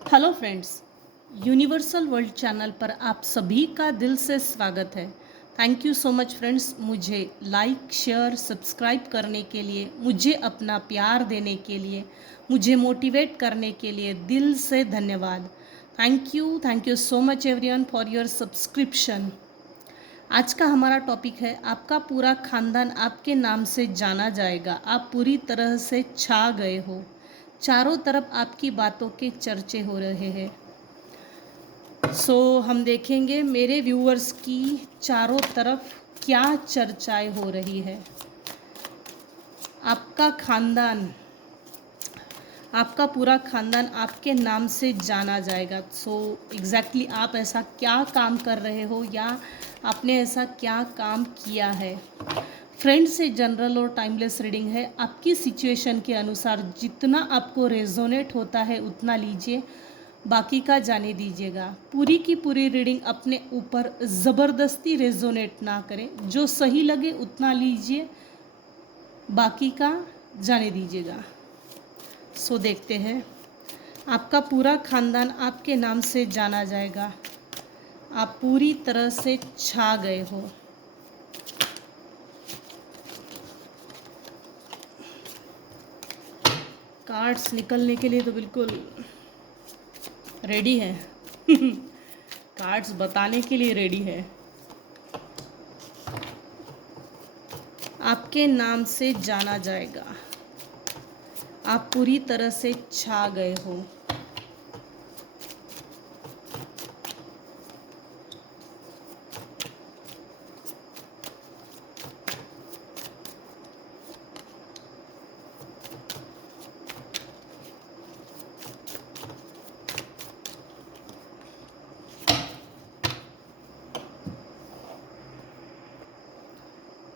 Hello friends, universal world channel पर आप सभी का दिल से स्वागत है। Thank you so much friends, मुझे लाइक शेयर सब्सक्राइब करने के लिए, मुझे अपना प्यार देने के लिए, मुझे मोटिवेट करने के लिए दिल से धन्यवाद। Thank you so much everyone for your subscription. आज का हमारा टॉपिक है, आपका पूरा खानदान आपके नाम से जाना जाएगा। आप पूरी तरह से छा गए हो, चारों तरफ आपकी बातों के चर्चे हो रहे हैं। हम देखेंगे मेरे व्यूअर्स की चारों तरफ क्या चर्चाएं हो रही है। आपका खानदान, आपका पूरा खानदान आपके नाम से जाना जाएगा। एग्जैक्टली आप ऐसा क्या काम कर रहे हो या आपने ऐसा क्या काम किया है। फ्रेंड्स, से जनरल और टाइमलेस रीडिंग है। आपकी सिचुएशन के अनुसार जितना आपको रेजोनेट होता है उतना लीजिए, बाकी का जाने दीजिएगा। पूरी की पूरी रीडिंग अपने ऊपर ज़बरदस्ती रेजोनेट ना करें। जो सही लगे उतना लीजिए, बाकी का जाने दीजिएगा। देखते हैं, आपका पूरा खानदान आपके नाम से जाना जाएगा। आप पूरी तरह से छा गए हो। कार्ड्स निकलने के लिए तो बिल्कुल रेडी है। कार्ड्स बताने के लिए रेडी है। आपके नाम से जाना जाएगा। आप पूरी तरह से छा गए हो।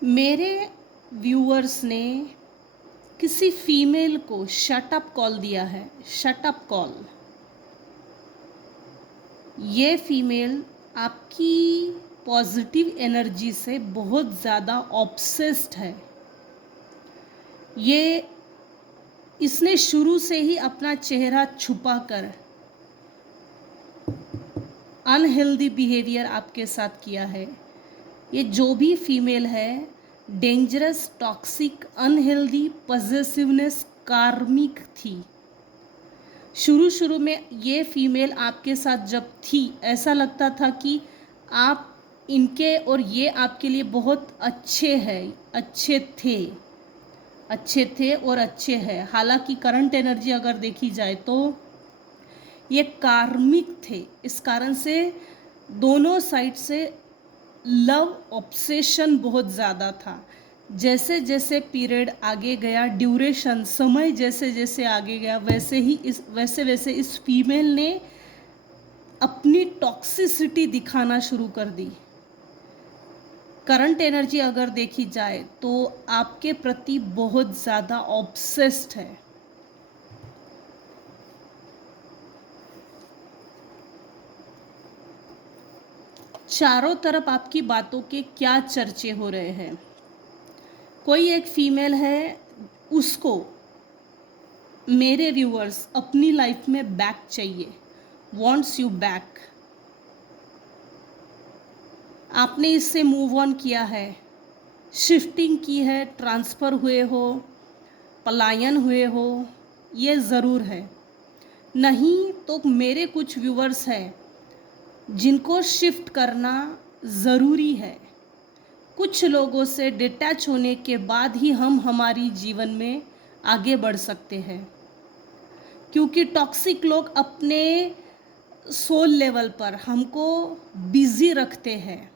मेरे व्यूअर्स ने किसी फीमेल को शट अप कॉल दिया है। Shut up call. ये फीमेल आपकी पॉजिटिव एनर्जी से बहुत ज़्यादा ऑब्सेस्ड है। ये इसने शुरू से ही अपना चेहरा छुपाकर अनहेल्दी बिहेवियर आपके साथ किया है। ये जो भी फीमेल है, डेंजरस, टॉक्सिक, अनहेल्दी, पॉजेसिवनेस, कार्मिक थी। शुरू शुरू में ये फीमेल आपके साथ जब थी, ऐसा लगता था कि आप इनके और ये आपके लिए बहुत अच्छे हैं, अच्छे थे और अच्छे हैं। हालांकि करंट एनर्जी अगर देखी जाए तो ये कार्मिक थे। इस कारण से दोनों साइड से लव ऑब्सेशन बहुत ज़्यादा था। जैसे जैसे पीरियड आगे गया, ड्यूरेशन, समय जैसे जैसे आगे गया, वैसे वैसे इस फीमेल ने अपनी टॉक्सिसिटी दिखाना शुरू कर दी। करंट एनर्जी अगर देखी जाए तो आपके प्रति बहुत ज़्यादा ऑब्सेस्ड है। चारों तरफ आपकी बातों के क्या चर्चे हो रहे हैं। कोई एक फीमेल है, उसको मेरे व्यूअर्स अपनी लाइफ में बैक चाहिए, वॉन्ट्स यू बैक। आपने इससे मूव ऑन किया है, शिफ्टिंग की है, ट्रांसफ़र हुए हो, पलायन हुए हो, ये ज़रूर है। नहीं तो मेरे कुछ व्यूअर्स हैं जिनको शिफ्ट करना ज़रूरी है। कुछ लोगों से डिटैच होने के बाद ही हम हमारी जीवन में आगे बढ़ सकते हैं, क्योंकि टॉक्सिक लोग अपने सोल लेवल पर हमको बिजी रखते हैं।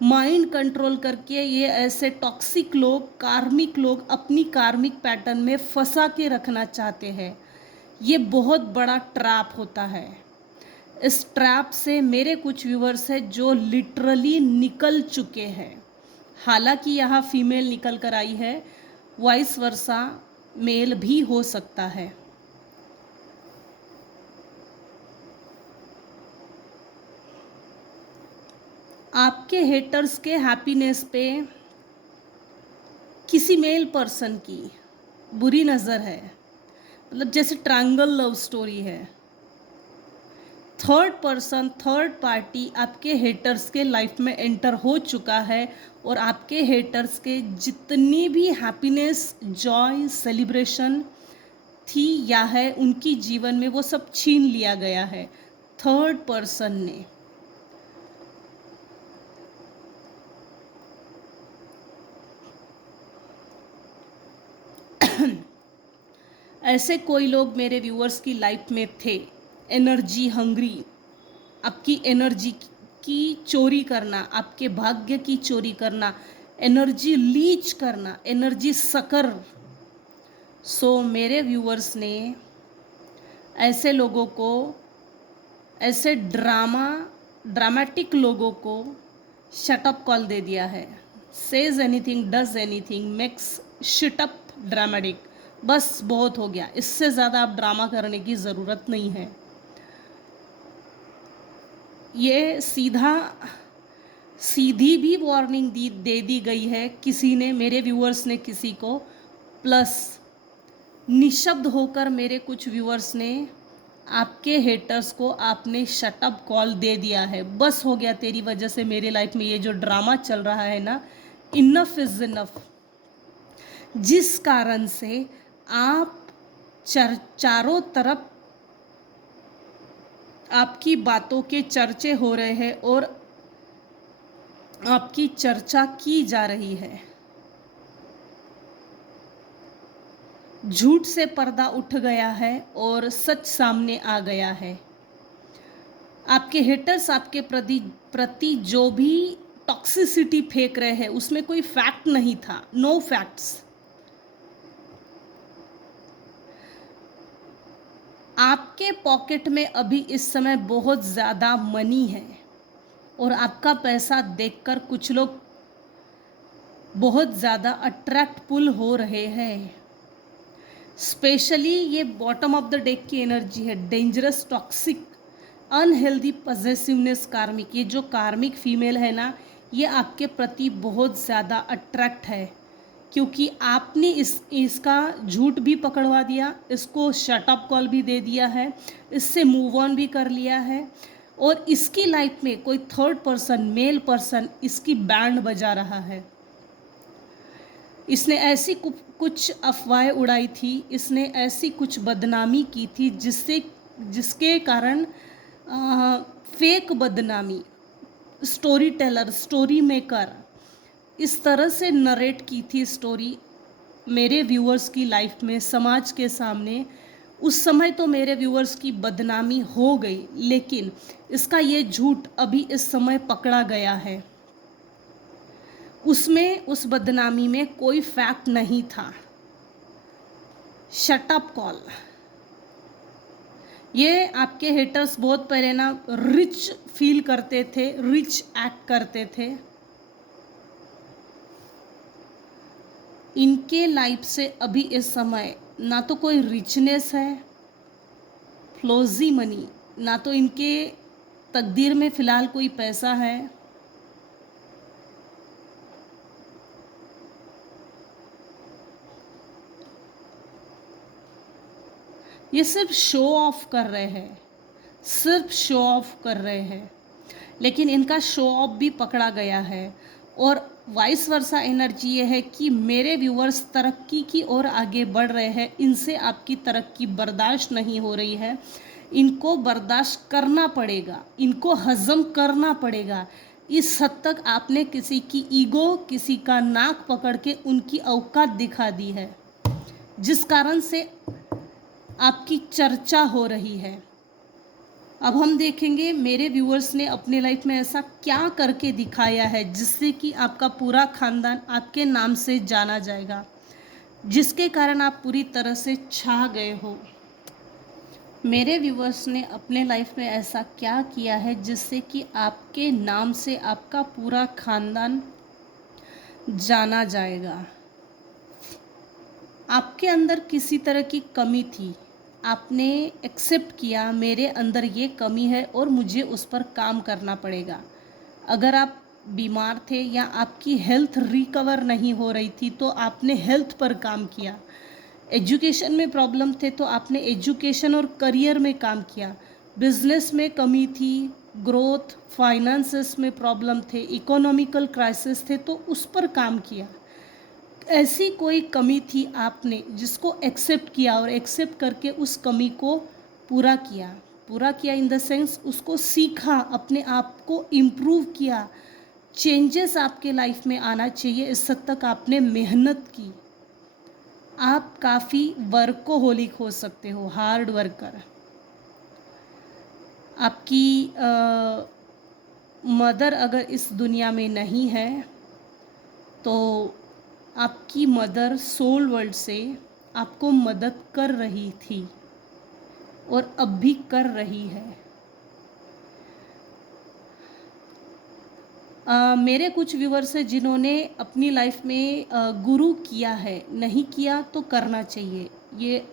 माइंड कंट्रोल करके ये ऐसे टॉक्सिक लोग, कार्मिक लोग अपनी कार्मिक पैटर्न में फंसा के रखना चाहते हैं। ये बहुत बड़ा ट्रैप होता है। इस ट्रैप से मेरे कुछ व्यूअर्स हैं जो लिटरली निकल चुके हैं। हालांकि यहाँ फीमेल निकल कर आई है, वाइस वर्सा मेल भी हो सकता है। आपके हेटर्स के हैप्पीनेस पे किसी मेल पर्सन की बुरी नज़र है। मतलब जैसे ट्रायंगल लव स्टोरी है। थर्ड पर्सन, थर्ड पार्टी आपके हेटर्स के लाइफ में एंटर हो चुका है और आपके हेटर्स के जितनी भी हैप्पीनेस, जॉय, सेलिब्रेशन थी या है उनकी जीवन में, वो सब छीन लिया गया है थर्ड पर्सन ने। ऐसे कोई लोग मेरे व्यूअर्स की लाइफ में थे, एनर्जी हंग्री, आपकी एनर्जी की चोरी करना, आपके भाग्य की चोरी करना, एनर्जी लीच करना, एनर्जी सकर। सो मेरे व्यूअर्स ने ऐसे लोगों को, ऐसे ड्रामेटिक लोगों को शट अप कॉल दे दिया है। Says anything, does anything, makes shit up dramatic. बस बहुत हो गया, इससे ज़्यादा आप ड्रामा करने की ज़रूरत नहीं है। ये सीधी भी वार्निंग दे दी गई है किसी ने, मेरे व्यूअर्स ने किसी को, प्लस निशब्द होकर मेरे कुछ व्यूअर्स ने आपके हेटर्स को आपने शटअप कॉल दे दिया है। बस हो गया, तेरी वजह से मेरे लाइफ में ये जो ड्रामा चल रहा है ना, इनफ इज़ इनफ। जिस कारण से आप चारों तरफ आपकी बातों के चर्चे हो रहे हैं और आपकी चर्चा की जा रही है। झूठ से पर्दा उठ गया है और सच सामने आ गया है। आपके हेटर्स आपके प्रति जो भी टॉक्सिसिटी फेंक रहे हैं उसमें कोई फैक्ट नहीं था, नो फैक्ट्स। आपके पॉकेट में अभी इस समय बहुत ज़्यादा मनी है और आपका पैसा देखकर कुछ लोग बहुत ज़्यादा अट्रैक्ट पुल हो रहे हैं। स्पेशली ये बॉटम ऑफ द डेक की एनर्जी है, डेंजरस, टॉक्सिक, अनहेल्दी पजेसिवनेस कार्मिक। ये जो कार्मिक फीमेल है ना, ये आपके प्रति बहुत ज़्यादा अट्रैक्ट है क्योंकि आपने इसका झूठ भी पकड़वा दिया, इसको शट अप कॉल भी दे दिया है, इससे मूव ऑन भी कर लिया है और इसकी लाइफ में कोई थर्ड पर्सन, मेल पर्सन इसकी बैंड बजा रहा है। इसने ऐसी कुछ अफवाहें उड़ाई थी, इसने ऐसी कुछ बदनामी की थी जिसके कारण फेक बदनामी, स्टोरी टेलर, स्टोरी मेकर, इस तरह से नरेट की थी स्टोरी मेरे व्यूअर्स की लाइफ में, समाज के सामने। उस समय तो मेरे व्यूअर्स की बदनामी हो गई, लेकिन इसका ये झूठ अभी इस समय पकड़ा गया है। उसमें, उस बदनामी में कोई फैक्ट नहीं था। Shut up call. ये आपके हेटर्स बहुत पहले ना रिच फील करते थे, रिच एक्ट करते थे। इनके लाइफ से अभी इस समय ना तो कोई रिचनेस है, फ्लोजी मनी, ना तो इनके तकदीर में फ़िलहाल कोई पैसा है। ये सिर्फ शो ऑफ कर रहे हैं, सिर्फ शो ऑफ कर रहे हैं, लेकिन इनका शो ऑफ भी पकड़ा गया है। और वाइस वर्सा एनर्जी ये है कि मेरे व्यूअर्स तरक्की की ओर आगे बढ़ रहे हैं, इनसे आपकी तरक्की बर्दाश्त नहीं हो रही है, इनको बर्दाश्त करना पड़ेगा, इनको हज़म करना पड़ेगा। इस हद तक आपने किसी की ईगो, किसी का नाक पकड़ के उनकी औकात दिखा दी है, जिस कारण से आपकी चर्चा हो रही है। अब हम देखेंगे मेरे व्यूअर्स ने अपने लाइफ में ऐसा क्या करके दिखाया है जिससे कि आपका पूरा खानदान आपके नाम से जाना जाएगा, जिसके कारण आप पूरी तरह से छा गए हो। मेरे व्यूअर्स ने अपने लाइफ में ऐसा क्या किया है जिससे कि आपके नाम से आपका पूरा खानदान जाना जाएगा। आपके अंदर किसी तरह की कमी थी, आपने एक्सेप्ट किया मेरे अंदर ये कमी है और मुझे उस पर काम करना पड़ेगा। अगर आप बीमार थे या आपकी हेल्थ रिकवर नहीं हो रही थी तो आपने हेल्थ पर काम किया। एजुकेशन में प्रॉब्लम थे तो आपने एजुकेशन और करियर में काम किया। बिजनेस में कमी थी, ग्रोथ, फाइनेंसेस में प्रॉब्लम थे, इकोनॉमिकल क्राइसिस थे, तो उस पर काम किया। ऐसी कोई कमी थी आपने जिसको एक्सेप्ट किया और एक्सेप्ट करके उस कमी को पूरा किया। पूरा किया इन द सेंस उसको सीखा, अपने आप को इम्प्रूव किया। चेंजेस आपके लाइफ में आना चाहिए, इस हद तक आपने मेहनत की। आप काफ़ी वर्कोहोलिक हो सकते हो, हार्ड वर्कर। आपकी मदर अगर इस दुनिया में नहीं है तो आपकी मदर सोल वर्ल्ड से आपको मदद कर रही थी और अब भी कर रही है। मेरे कुछ व्यूवर्स हैं जिन्होंने अपनी लाइफ में गुरु किया है, नहीं किया तो करना चाहिए, ये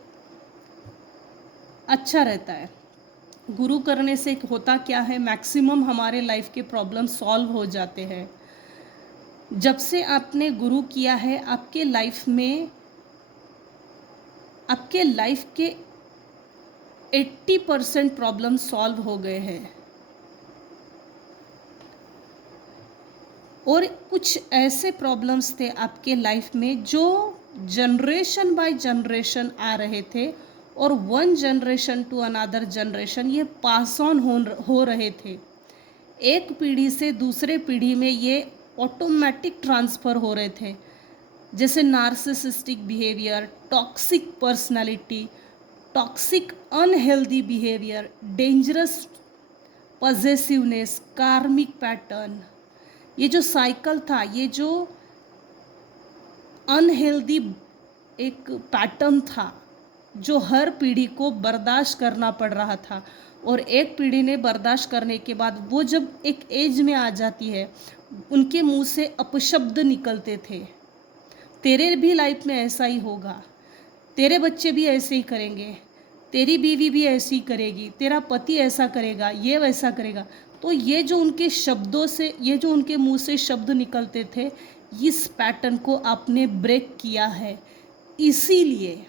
अच्छा रहता है। गुरु करने से होता क्या है, मैक्सिमम हमारे लाइफ के प्रॉब्लम सॉल्व हो जाते हैं। जब से आपने गुरु किया है आपके लाइफ में, आपके लाइफ के 80% प्रॉब्लम सॉल्व हो गए हैं। और कुछ ऐसे प्रॉब्लम्स थे आपके लाइफ में जो जनरेशन बाय जनरेशन आ रहे थे और one generation to another generation ये पास ऑन हो रहे थे। एक पीढ़ी से दूसरे पीढ़ी में ये ऑटोमेटिक ट्रांसफ़र हो रहे थे, जैसे narcissistic behaviour, toxic personality, toxic unhealthy behaviour, dangerous possessiveness, karmic pattern. ये जो साइकिल था, ये जो अनहेल्दी एक पैटर्न था जो हर पीढ़ी को बर्दाश्त करना पड़ रहा था, और एक पीढ़ी ने बर्दाश्त करने के बाद वो जब एक एज में आ जाती है उनके मुंह से अपशब्द निकलते थे, तेरे भी लाइफ में ऐसा ही होगा, तेरे बच्चे भी ऐसे ही करेंगे, तेरी बीवी भी ऐसी करेगी, तेरा पति ऐसा करेगा, ये वैसा करेगा। तो ये जो उनके शब्दों से, ये जो उनके मुंह से शब्द निकलते थे, इस पैटर्न को आपने ब्रेक किया है। इसीलिए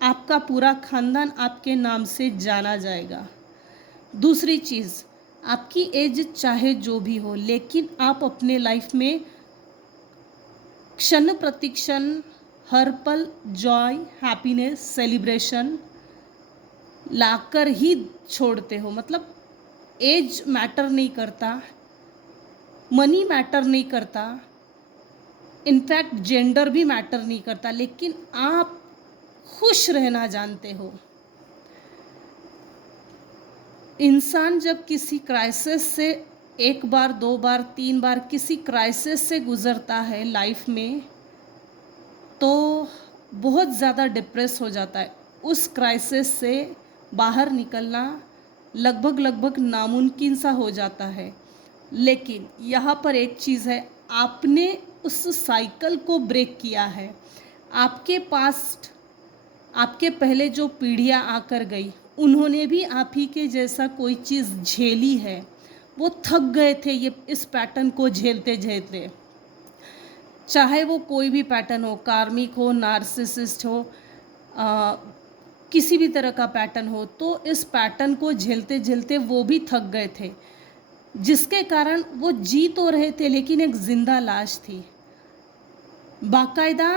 आपका पूरा खानदान आपके नाम से जाना जाएगा। दूसरी चीज़, आपकी एज चाहे जो भी हो, लेकिन आप अपने लाइफ में क्षण प्रतिक्षण, हर पल जॉय, हैप्पीनेस, सेलिब्रेशन लाकर ही छोड़ते हो। मतलब एज मैटर नहीं करता, मनी मैटर नहीं करता, इनफैक्ट जेंडर भी मैटर नहीं करता, लेकिन आप खुश रहना जानते हो। इंसान जब किसी क्राइसिस से एक बार, दो बार, तीन बार किसी क्राइसिस से गुज़रता है लाइफ में, तो बहुत ज़्यादा डिप्रेस हो जाता है। उस क्राइसिस से बाहर निकलना लगभग नामुमकिन सा हो जाता है। लेकिन यहाँ पर एक चीज़ है, आपने उस साइकिल को ब्रेक किया है। आपके पास्ट, आपके पहले जो पीढ़ियाँ आकर गई, उन्होंने भी आप ही के जैसा कोई चीज़ झेली है। वो थक गए थे ये इस पैटर्न को झेलते झेलते, चाहे वो कोई भी पैटर्न हो, कार्मिक हो, नार्सिसिस्ट हो, किसी भी तरह का पैटर्न हो, तो इस पैटर्न को झेलते झेलते वो भी थक गए थे, जिसके कारण वो जी तो रहे थे लेकिन एक जिंदा लाश थी। बाकायदा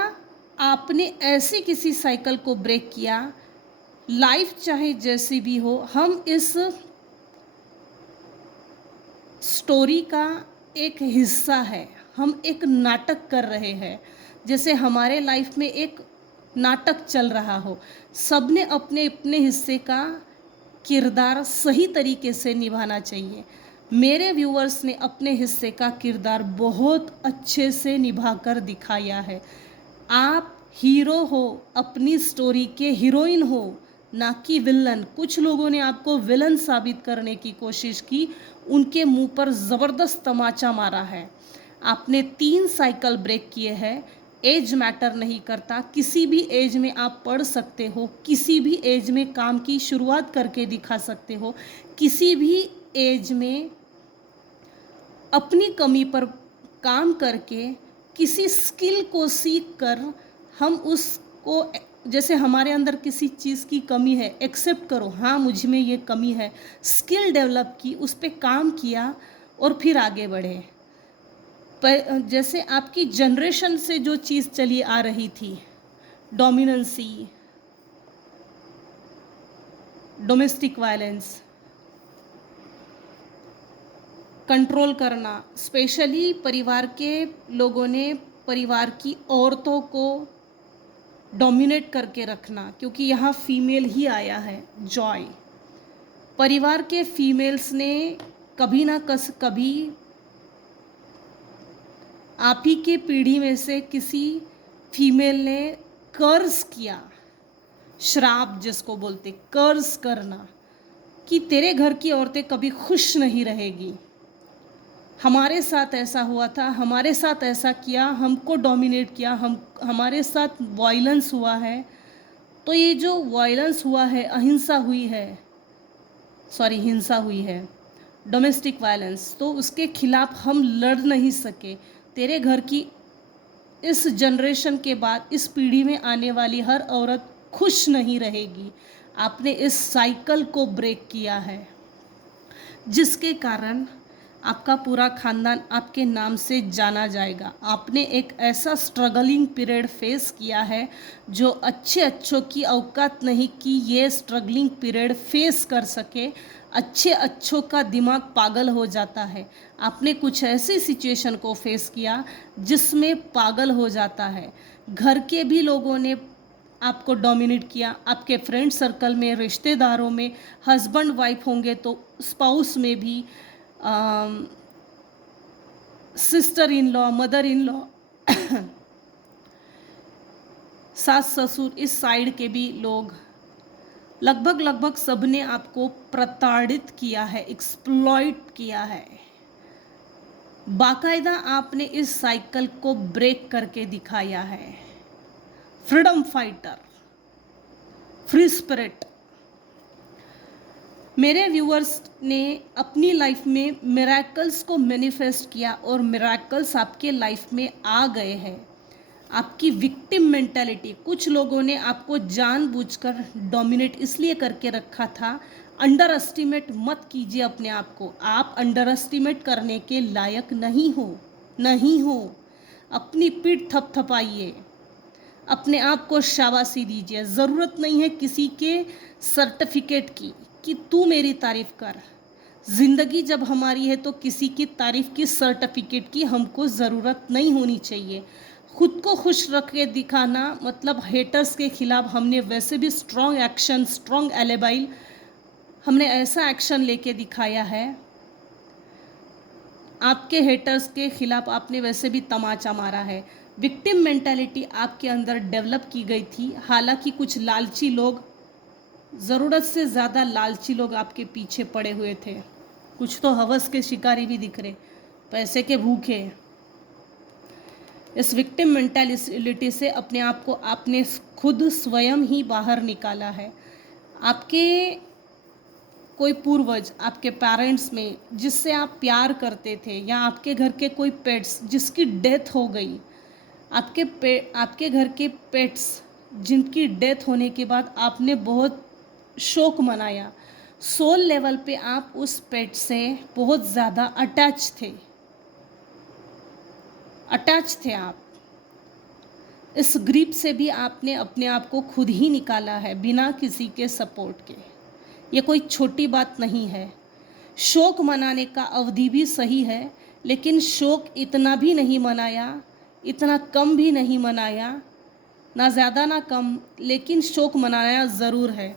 आपने ऐसी किसी साइकिल को ब्रेक किया। लाइफ चाहे जैसी भी हो, हम इस स्टोरी का एक हिस्सा है, हम एक नाटक कर रहे हैं। जैसे हमारे लाइफ में एक नाटक चल रहा हो, सबने अपने अपने हिस्से का किरदार सही तरीके से निभाना चाहिए। मेरे व्यूअर्स ने अपने हिस्से का किरदार बहुत अच्छे से निभाकर दिखाया है। आप हीरो हो, अपनी स्टोरी के हीरोइन हो, ना कि विलन। कुछ लोगों ने आपको विलन साबित करने की कोशिश की, उनके मुंह पर ज़बरदस्त तमाचा मारा है। आपने 3 साइकिल ब्रेक किए हैं। एज मैटर नहीं करता, किसी भी एज में आप पढ़ सकते हो, किसी भी एज में काम की शुरुआत करके दिखा सकते हो, किसी भी एज में अपनी कमी पर काम करके, किसी स्किल को सीख कर हम उसको जैसे हमारे अंदर किसी चीज़ की कमी है, एक्सेप्ट करो, हाँ मुझ में ये कमी है, स्किल डेवलप की, उस पे काम किया और फिर आगे बढ़े। पर जैसे आपकी जनरेशन से जो चीज़ चली आ रही थी, डोमिनेंसी, डोमेस्टिक वायलेंस, कंट्रोल करना, स्पेशली परिवार के लोगों ने परिवार की औरतों को डोमिनेट करके रखना, क्योंकि यहाँ फीमेल ही आया है, जॉय। परिवार के फीमेल्स ने कभी ना कभी आप ही के पीढ़ी में से किसी फीमेल ने कर्ज किया, श्राप जिसको बोलते, कर्ज करना, कि तेरे घर की औरतें कभी खुश नहीं रहेगी, हमारे साथ ऐसा हुआ था, हमारे साथ ऐसा किया, हमको डोमिनेट किया, हमारे साथ वायलेंस हुआ है। तो ये जो वायलेंस हुआ है, अहिंसा हुई है, सॉरी हिंसा हुई है, डोमेस्टिक वायलेंस, तो उसके खिलाफ हम लड़ नहीं सके। तेरे घर की इस जनरेशन के बाद इस पीढ़ी में आने वाली हर औरत खुश नहीं रहेगी। आपने इस साइकिल को ब्रेक किया है, जिसके कारण आपका पूरा खानदान आपके नाम से जाना जाएगा। आपने एक ऐसा स्ट्रगलिंग पीरियड फेस किया है जो अच्छे अच्छों की औकात नहीं कि ये स्ट्रगलिंग पीरियड फेस कर सके। अच्छे अच्छों का दिमाग पागल हो जाता है। आपने कुछ ऐसी सिचुएशन को फेस किया जिसमें पागल हो जाता है। घर के भी लोगों ने आपको डोमिनेट किया, आपके फ्रेंड सर्कल में, रिश्तेदारों में, हस्बैंड वाइफ होंगे तो स्पाउस में भी, sister in law, mother in law, सास ससुर, इस साइड के भी लोग, लगभग सबने आपको प्रताड़ित किया है, एक्सप्लॉइट किया है। बाकायदा आपने इस साइकिल को ब्रेक करके दिखाया है। Freedom fighter, free spirit. मेरे व्यूअर्स ने अपनी लाइफ में मिरेकल्स को मैनिफेस्ट किया और मिरेकल्स आपके लाइफ में आ गए हैं। आपकी विक्टिम मेंटालिटी, कुछ लोगों ने आपको जानबूझकर डोमिनेट इसलिए करके रखा था। अंडर एस्टिमेट मत कीजिए अपने आप को। आप अंडर एस्टिमेट करने के लायक नहीं हो, नहीं हो। अपनी पीठ थपथपाइए, अपने आप को शाबाशी दीजिए। ज़रूरत नहीं है किसी के सर्टिफिकेट की कि तू मेरी तारीफ़ कर। ज़िंदगी जब हमारी है तो किसी की तारीफ़ की, सर्टिफिकेट की हमको ज़रूरत नहीं होनी चाहिए। खुद को खुश रख के दिखाना मतलब हेटर्स के खिलाफ हमने वैसे भी स्ट्रॉन्ग एक्शन, स्ट्रॉन्ग एलिबाई, हमने ऐसा एक्शन लेके दिखाया है। आपके हेटर्स के खिलाफ आपने वैसे भी तमाचा मारा है। विक्टिम मेंटालिटी आपके अंदर डेवलप की गई थी। हालांकि कुछ लालची लोग, ज़रूरत से ज़्यादा लालची लोग आपके पीछे पड़े हुए थे। कुछ तो हवस के शिकारी भी दिख रहे, पैसे के भूखे। इस विक्टिम मेंटालिटी से अपने आप को आपने खुद स्वयं ही बाहर निकाला है। आपके कोई पूर्वज, आपके पेरेंट्स में जिससे आप प्यार करते थे, या आपके घर के कोई पेट्स जिसकी डेथ हो गई, आपके घर के पेट्स जिनकी डेथ होने के बाद आपने बहुत शोक मनाया। सोल लेवल पे आप उस पेट से बहुत ज़्यादा अटैच थे आप। इस ग्रीप से भी आपने अपने आप को खुद ही निकाला है, बिना किसी के सपोर्ट के। ये कोई छोटी बात नहीं है। शोक मनाने का अवधि भी सही है, लेकिन शोक इतना भी नहीं मनाया, इतना कम भी नहीं मनाया, ना ज़्यादा ना कम, लेकिन शोक मनाया ज़रूर है।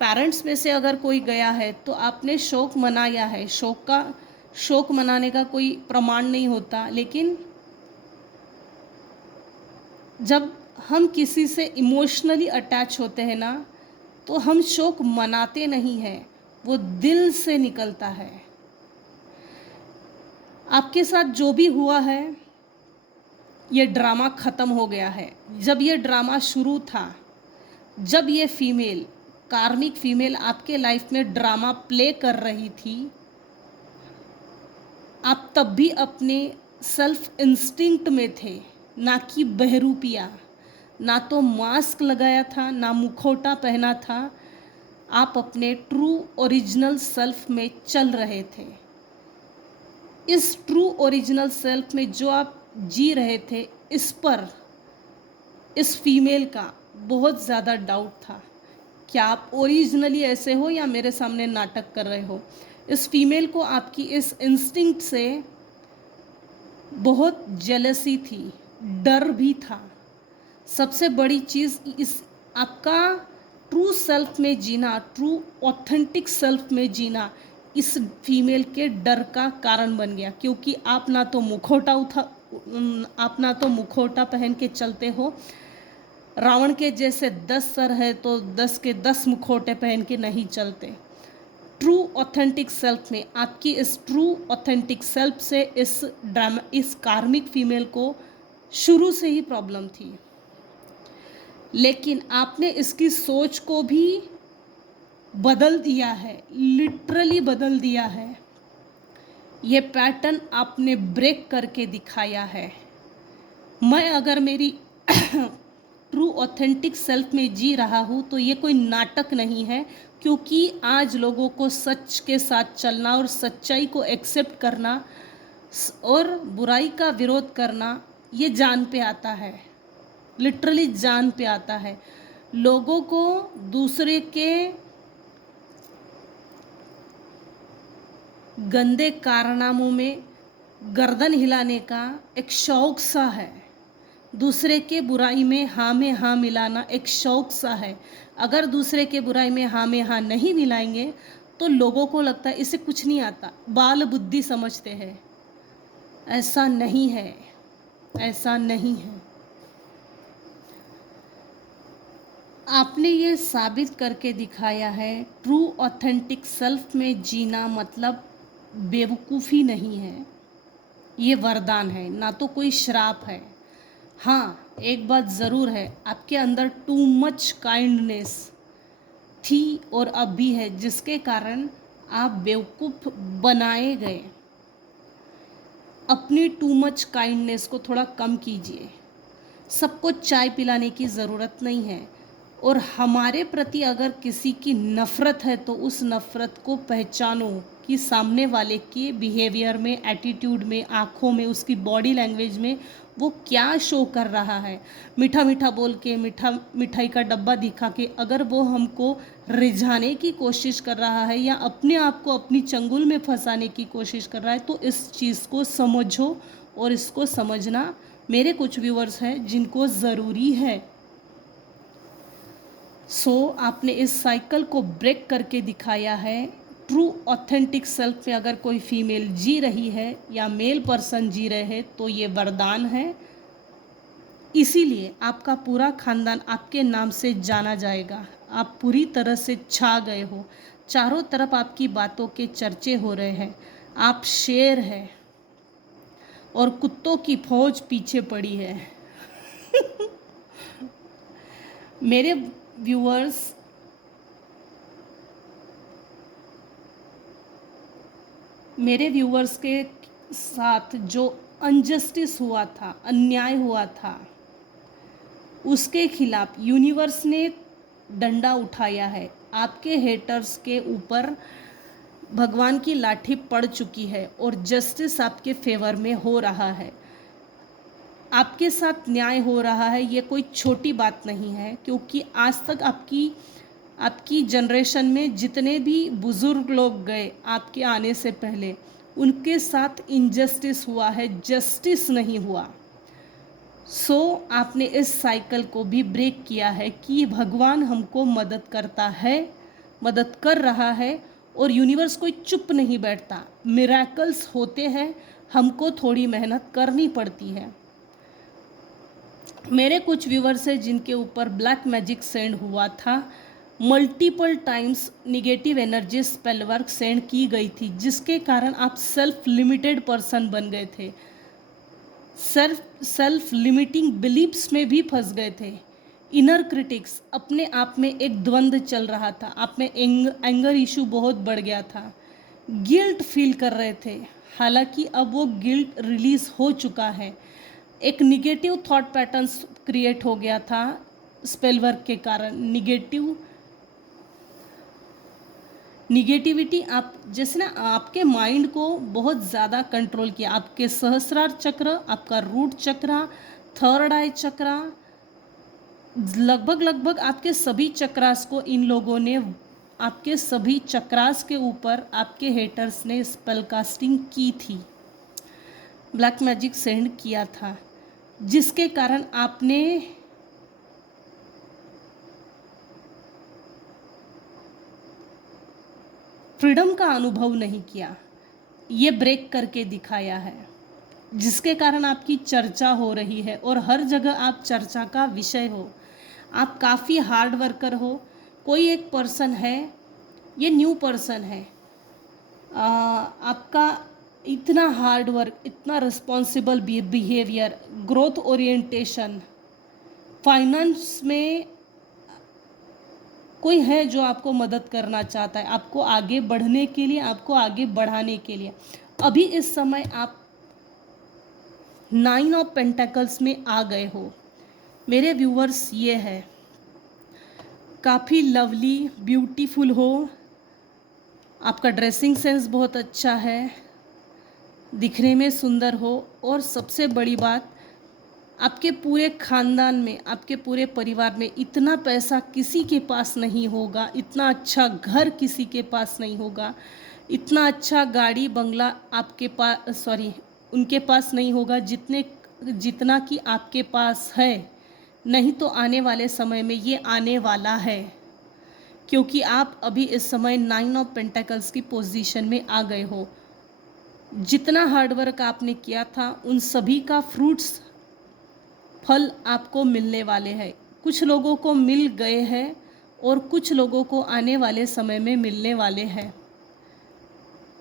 पेरेंट्स में से अगर कोई गया है तो आपने शोक मनाया है। शोक मनाने का कोई प्रमाण नहीं होता, लेकिन जब हम किसी से इमोशनली अटैच होते हैं ना, तो हम शोक मनाते नहीं हैं, वो दिल से निकलता है। आपके साथ जो भी हुआ है, ये ड्रामा ख़त्म हो गया है। जब ये ड्रामा शुरू था, जब ये फीमेल, कार्मिक फीमेल आपके लाइफ में ड्रामा प्ले कर रही थी, आप तब भी अपने सेल्फ इंस्टिंक्ट में थे, ना कि बहरूपिया। ना तो मास्क लगाया था, ना मुखौटा पहना था। आप अपने ट्रू ओरिजिनल सेल्फ में चल रहे थे। इस ट्रू ओरिजिनल सेल्फ में जो आप जी रहे थे, इस पर इस फीमेल का बहुत ज़्यादा डाउट था। क्या आप ओरिजिनली ऐसे हो या मेरे सामने नाटक कर रहे हो? इस फीमेल को आपकी इस इंस्टिंक्ट से बहुत जेलसी थी, डर भी था। सबसे बड़ी चीज़ इस आपका ट्रू सेल्फ में जीना, ट्रू ऑथेंटिक सेल्फ में जीना इस फीमेल के डर का कारण बन गया, क्योंकि आप ना तो मुखौटा पहन के चलते हो। रावण के जैसे 10 सर है तो 10 के 10 मुखौटे पहन के नहीं चलते। ट्रू ऑथेंटिक सेल्फ में, आपकी इस ट्रू ऑथेंटिक सेल्फ से इस कार्मिक फीमेल को शुरू से ही प्रॉब्लम थी। लेकिन आपने इसकी सोच को भी बदल दिया है, लिटरली बदल दिया है। ये पैटर्न आपने ब्रेक करके दिखाया है। मैं अगर मेरी ट्रू ऑथेंटिक सेल्फ में जी रहा हूँ तो ये कोई नाटक नहीं है, क्योंकि आज लोगों को सच के साथ चलना और सच्चाई को एक्सेप्ट करना और बुराई का विरोध करना ये जान पे आता है, लिटरली जान पे आता है। लोगों को दूसरे के गंदे कारनामों में गर्दन हिलाने का एक शौक सा है। दूसरे के बुराई में हाँ मिलाना एक शौक सा है। अगर दूसरे के बुराई में हाँ नहीं मिलाएंगे तो लोगों को लगता है इसे कुछ नहीं आता, बाल बुद्धि समझते हैं। ऐसा नहीं है, ऐसा नहीं है। आपने ये साबित करके दिखाया है, ट्रू ऑथेंटिक सेल्फ में जीना मतलब बेवकूफ़ी नहीं है, ये वरदान है, ना तो कोई श्राप है। हाँ, एक बात ज़रूर है, आपके अंदर टू मच काइंडनेस थी और अब भी है, जिसके कारण आप बेवकूफ़ बनाए गए। अपनी टू मच काइंडनेस को थोड़ा कम कीजिए। सबको चाय पिलाने की ज़रूरत नहीं है। और हमारे प्रति अगर किसी की नफ़रत है तो उस नफ़रत को पहचानो कि सामने वाले के बिहेवियर में, एटीट्यूड में, आँखों में, उसकी बॉडी लैंग्वेज में वो क्या शो कर रहा है। मीठा मीठा बोल के, मिठाई का डब्बा दिखा के अगर वो हमको रिझाने की कोशिश कर रहा है या अपने आप को अपनी चंगुल में फंसाने की कोशिश कर रहा है तो इस चीज़ को समझो। और इसको समझना मेरे कुछ व्यूअर्स हैं जिनको ज़रूरी है। आपने इस साइकिल को ब्रेक करके दिखाया है। ट्रू ऑथेंटिक सेल्फ में अगर कोई फीमेल जी रही है या मेल पर्सन जी रहे हैं तो ये वरदान है। इसीलिए आपका पूरा खानदान आपके नाम से जाना जाएगा। आप पूरी तरह से छा गए हो, चारों तरफ आपकी बातों के चर्चे हो रहे हैं। आप शेर हैं और कुत्तों की फौज पीछे पड़ी है। मेरे व्यूअर्स, के साथ जो अनजस्टिस हुआ था, अन्याय हुआ था, उसके खिलाफ यूनिवर्स ने डंडा उठाया है। आपके हेटर्स के ऊपर भगवान की लाठी पड़ चुकी है और जस्टिस आपके फेवर में हो रहा है। आपके साथ न्याय हो रहा है, ये कोई छोटी बात नहीं है, क्योंकि आज तक आपकी जनरेशन में जितने भी बुज़ुर्ग लोग गए आपके आने से पहले, उनके साथ इनजस्टिस हुआ है, जस्टिस नहीं हुआ। आपने इस साइकिल को भी ब्रेक किया है कि भगवान हमको मदद करता है, मदद कर रहा है और यूनिवर्स कोई चुप नहीं बैठता। मिरेकल्स होते हैं, हमको थोड़ी मेहनत करनी पड़ती है। मेरे कुछ व्यूवर्स हैं जिनके ऊपर ब्लैक मैजिक सेंड हुआ था, multiple times negative energy spell work send की गई थी, जिसके कारण आप सेल्फ लिमिटेड पर्सन बन गए थे, सेल्फ लिमिटिंग बिलीव्स में भी फंस गए थे। इनर क्रिटिक्स, अपने आप में एक द्वंद्व चल रहा था, आप में एंगर इशू बहुत बढ़ गया था, गिल्ट फील कर रहे थे, हालांकि अब वो गिल्ट रिलीज़ हो चुका है। एक निगेटिव थॉट पैटर्न्स क्रिएट हो गया था स्पेल वर्क के कारण। निगेटिविटी आप जैसे ना आपके माइंड को बहुत ज़्यादा कंट्रोल किया। आपके सहस्रार चक्र, आपका रूट चक्र, थर्ड आई चक्र, लगभग आपके सभी चक्रास को इन लोगों ने, आपके सभी चक्रास के ऊपर आपके हेटर्स ने स्पेल कास्टिंग की थी, ब्लैक मैजिक सेंड किया था, जिसके कारण आपने फ्रीडम का अनुभव नहीं किया। ये ब्रेक करके दिखाया है, जिसके कारण आपकी चर्चा हो रही है और हर जगह आप चर्चा का विषय हो। आप काफ़ी हार्ड वर्कर हो। कोई एक पर्सन है, ये न्यू पर्सन है, आपका इतना हार्ड वर्क, इतना responsible behaviour, growth orientation, finance में कोई है जो आपको मदद करना चाहता है, आपको आगे बढ़ने के लिए, आपको आगे बढ़ाने के लिए। अभी इस समय आप 9 ऑफ पेंटेकल्स में आ गए हो। मेरे व्यूवर्स ये है, काफ़ी लवली, ब्यूटीफुल हो, आपका ड्रेसिंग सेंस बहुत अच्छा है, दिखने में सुंदर हो, और सबसे बड़ी बात, आपके पूरे खानदान में, आपके पूरे परिवार में इतना पैसा किसी के पास नहीं होगा, इतना अच्छा घर किसी के पास नहीं होगा, इतना अच्छा गाड़ी बंगला आपके पास, उनके पास नहीं होगा जितना कि आपके पास है। नहीं तो आने वाले समय में ये आने वाला है, क्योंकि आप अभी इस समय 9 ऑफ पेंटेकल्स की पोजीशन में आ गए हो। जितना हार्डवर्क आपने किया था उन सभी का फल आपको मिलने वाले हैं। कुछ लोगों को मिल गए हैं और कुछ लोगों को आने वाले समय में मिलने वाले हैं।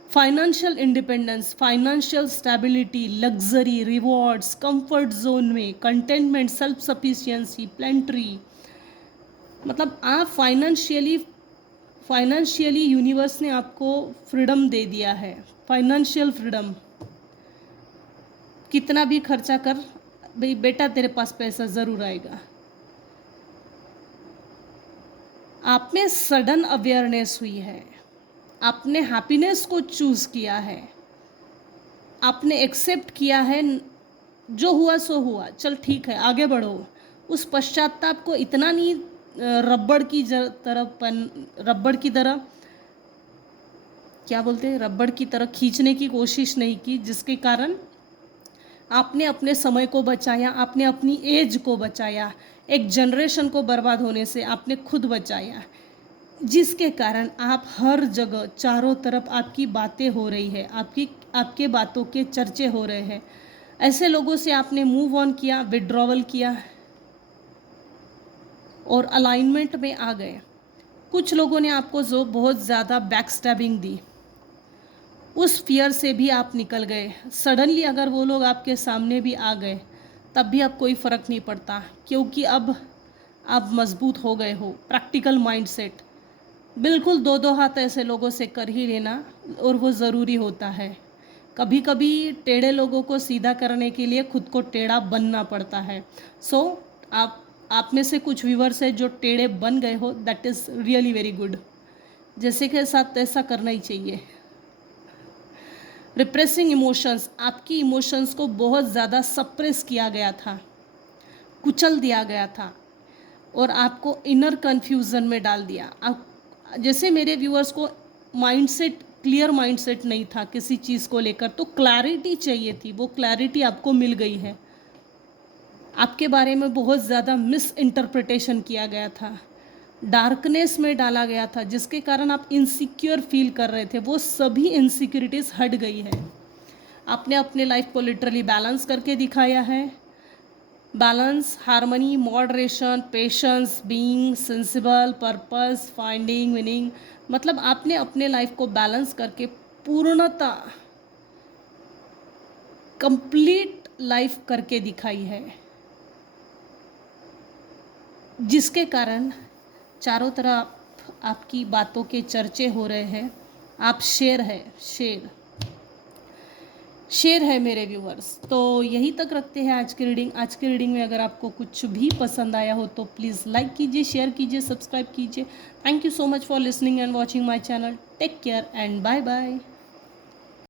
Financial independence, financial stability, luxury, rewards, comfort zone में, कंटेनमेंट, सेल्फ सफिशिएंसी, प्लेंट्री, मतलब आप फाइनेंशियली यूनिवर्स ने आपको फ्रीडम दे दिया है, फाइनेंशियल फ्रीडम। कितना भी खर्चा कर भाई बेटा, तेरे पास पैसा ज़रूर आएगा। आप में सडन अवेयरनेस हुई है, आपने हैप्पीनेस को चूज़ किया है, आपने एक्सेप्ट किया है, जो हुआ सो हुआ, चल ठीक है आगे बढ़ो। उस पश्चाताप को इतना नहीं रबड़ की तरह क्या बोलते हैं, रबड़ की तरह खींचने की कोशिश नहीं की, जिसके कारण आपने अपने समय को बचाया, आपने अपनी एज को बचाया, एक जनरेशन को बर्बाद होने से आपने खुद बचाया, जिसके कारण आप हर जगह चारों तरफ आपकी बातें हो रही है, आपके बातों के चर्चे हो रहे हैं। ऐसे लोगों से आपने मूव ऑन किया, विड्रॉवल किया और अलाइनमेंट में आ गए। कुछ लोगों ने आपको जो बहुत ज़्यादा बैकस्टैबिंग दी, उस फियर से भी आप निकल गए। सडनली अगर वो लोग आपके सामने भी आ गए तब भी अब कोई फ़र्क नहीं पड़ता, क्योंकि अब आप मजबूत हो गए हो। प्रैक्टिकल माइंडसेट, बिल्कुल दो हाथ ऐसे लोगों से कर ही लेना, और वो ज़रूरी होता है। कभी कभी टेढ़े लोगों को सीधा करने के लिए खुद को टेढ़ा बनना पड़ता है। सो आप में से कुछ व्यूवर्स है जो टेढ़े बन गए हो, that is really very good. जैसे के साथ ऐसा करना ही चाहिए। रिप्रेसिंग इमोशंस, आपकी इमोशंस को बहुत ज़्यादा सप्रेस किया गया था, कुचल दिया गया था और आपको इनर कन्फ्यूज़न में डाल दिया। आप जैसे मेरे व्यूअर्स को क्लियर माइंडसेट नहीं था किसी चीज़ को लेकर, तो क्लैरिटी चाहिए थी, वो क्लैरिटी आपको मिल गई है। आपके बारे में बहुत ज़्यादा मिस इंटरप्रिटेशन किया गया था, डार्कनेस में डाला गया था, जिसके कारण आप इनसिक्योर फील कर रहे थे। वो सभी इनसिक्योरिटीज़ हट गई है। आपने अपने लाइफ को लिटरली बैलेंस करके दिखाया है। Balance, harmony, moderation, patience, being sensible, purpose, finding meaning, मतलब आपने अपने लाइफ को बैलेंस करके पूर्णता, कंप्लीट लाइफ करके दिखाई है, जिसके कारण चारों तरफ आपकी बातों के चर्चे हो रहे हैं। आप शेर है, शेर। शेर है मेरे व्यूवर्स। तो यही तक रखते हैं आज की रीडिंग। आज की रीडिंग में अगर आपको कुछ भी पसंद आया हो तो प्लीज़ लाइक कीजिए, शेयर कीजिए, सब्सक्राइब कीजिए। Thank you so much for listening and watching my channel. Take care and bye bye.